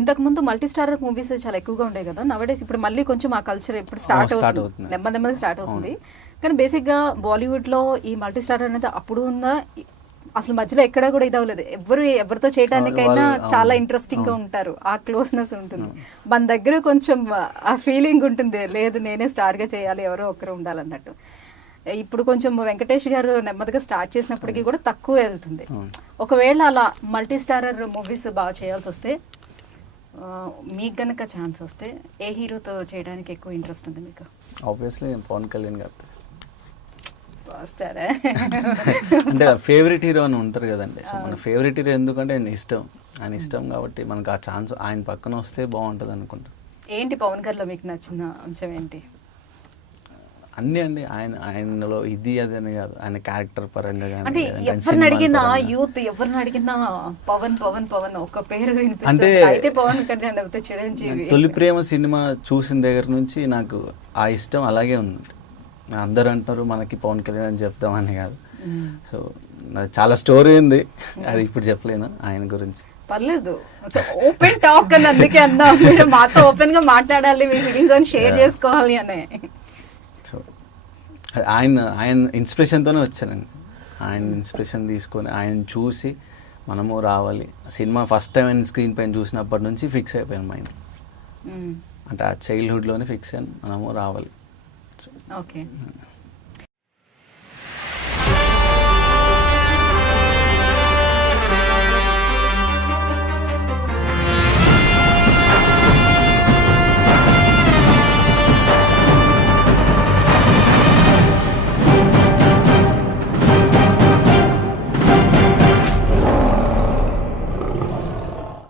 ఇంతకు ముందు multi starrer movies చాలా ఎక్కువగా ఉండే కదా, నవడేస్ ఇప్పుడు మళ్ళీ కొంచెం ఆ కల్చర్ ఇప్పుడు స్టార్ట్ అవుతుంది, నెమ్మదిగా స్టార్ట్ అవుతుంది. కానీ బేసిక్ గా బాలీవుడ్ లో ఈ మల్టీ స్టారర్ అనేది అప్పుడు ఉందా, అసలు మధ్యలో ఎక్కడ కూడా ఇది అవ్వలేదు. ఎవరితో చేయడానికైనా చాలా ఇంట్రెస్టింగ్ గా ఉంటారు, ఆ క్లోజ్నెస్ ఉంటుంది. మన దగ్గర కొంచెం ఆ ఫీలింగ్ ఉంటుంది, లేదు నేనే స్టార్ గా చేయాలి, ఎవరో ఒకరు ఉండాలన్నట్టు. ఇప్పుడు కొంచెం వెంకటేష్ గారు నెమ్మదిగా స్టార్ట్ చేసినప్పటికీ కూడా తక్కువ వెళ్తుంది. ఒకవేళ అలా మల్టీ స్టారర్ మూవీస్ బాగా చేయాల్సి వస్తే, మీకు గనక ఛాన్స్ వస్తే ఏ హీరోతో చేయడానికి ఎక్కువ ఇంట్రెస్ట్ ఉంది మీకు? ఆబ్వియస్లీ పవన్ కళ్యాణ్ గారు. స్టారే అంటే ఫేవరెట్ హీరో అని ఉంటారు కదండి. సో మన ఫేవరెట్ హీరో ఎందుకంటే ఆయన ఇష్టం కాబట్టి మనకు ఆ ఛాన్స్ ఆయన పక్కన వస్తే బాగుంటుంది అనుకుంటా. ఏంటి పవన్ గారిలో మీకు నచ్చిన అంశం ఏంటి? అన్నీ అండి, ఆయనలో ఇది అది అని కాదు, ఆయన క్యారెక్టర్ పరంగా కానీ. అంటే ఎవరిని అడిగినా యూత్ ఎవరిని అడిగినా పవన్ పవన్ పవన్ ఒక పేరు అంటే అయితే పవన్ కళ్యాణ్ అయితే చిరంజీవి. తొలి ప్రేమ సినిమా చూసిన దగ్గర నుంచి నాకు ఆ ఇష్టం అలాగే ఉంది. అందరు అంటారు మనకి పవన్ కళ్యాణ్ అని చెప్తామని కాదు. సో చాలా స్టోరీ ఉంది, అది ఇప్పుడు చెప్పలేను ఆయన గురించి. పర్లేదు, ఓపెన్ టాక్ అని అందుకే అన్నా, మీరు మాతో ఓపెన్ గా మాట్లాడాలి, మీ ఫీలింగ్స్ అని షేర్ చేసుకోవాలి అనే. సో ఆయన ఇన్స్పిరేషన్తోనే వచ్చానండి. ఆయన ఇన్స్పిరేషన్ తీసుకొని ఆయన చూసి మనము రావాలి. సినిమా ఫస్ట్ టైం ఆయన స్క్రీన్ పైన చూసినప్పటి నుంచి ఫిక్స్ అయిపోయాను మైండ్. అంటే ఆ చైల్డ్హుడ్లోనే ఫిక్స్ అయ్యాను, మనము రావాలి. ఓకే.